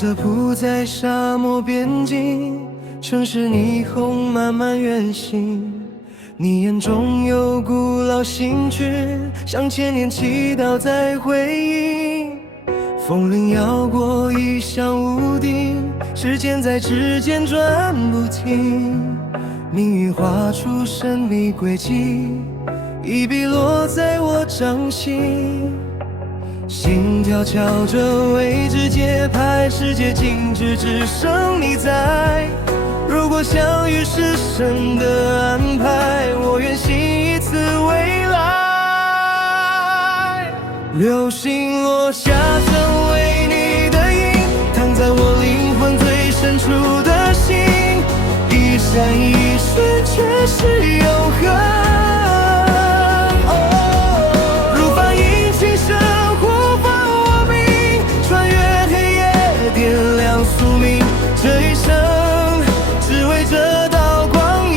色铺在沙漠边境，城市霓虹慢慢远行。你眼中有古老心曲，像千年祈祷在回应。风铃摇过一响无敌，时间在指尖转不停。命运画出神秘轨迹，一笔落在我掌心。心跳敲着未知节拍，世界静止，只剩你在。如果相遇是神的安排，我愿信一次未来。流星落下成为你的影，躺在我灵魂最深处的心，一闪一瞬却是永恒。如放映琴声呼唤我名，穿越黑夜点亮宿命，这一生只为这道光影。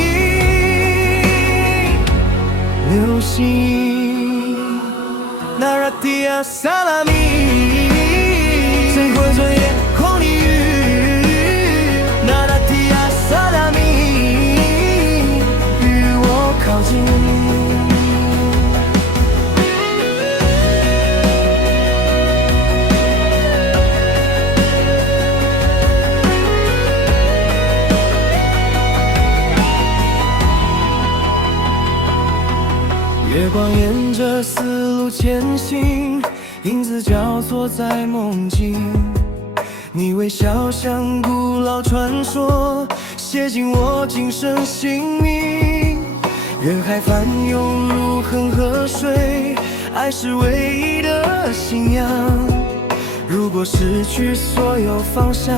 流星那拉蒂亚萨拉米，谁会穿越空地狱？那拉蒂亚萨拉米，与我靠近。月光沿着丝路前行，影子交错在梦境。你微笑像古老传说，写进我今生姓名。人海翻涌如恒河水，爱是唯一的信仰。如果失去所有方向，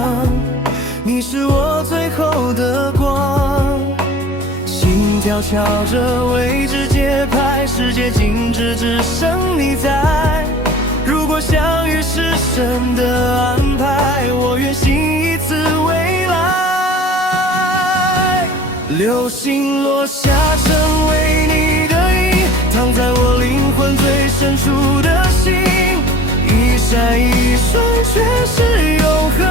你是我最后的光。心跳敲着未知节拍，世界静止，只剩你在。如果相遇是神的安排，我愿信一次未来。流星落下成为你的影，躺在我灵魂最深处的心，一闪一瞬却是永恒。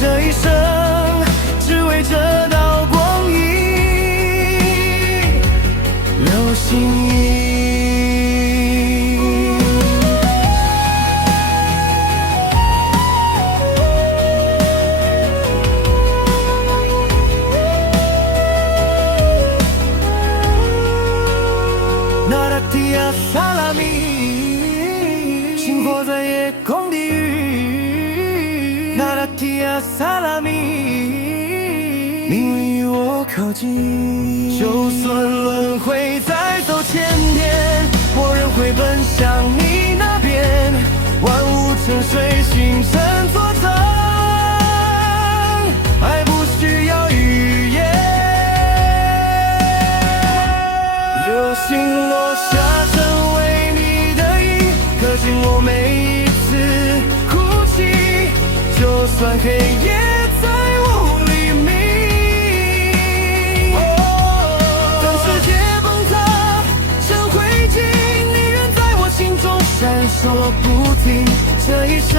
这一生只为这道光影，流星影。那拉蒂亚萨拉米，星火在夜空地狱。那拉蒂亚萨拉米，命运与我靠近。就算轮回再走千天，我仍会奔向你那边。万物沉睡，星辰作证，爱不需要语言。流星落下成为你的影，刻进我每一次哭泣。就算黑夜再无黎明，当世界崩塌成灰烬，你仍在我心中闪烁不停。这一生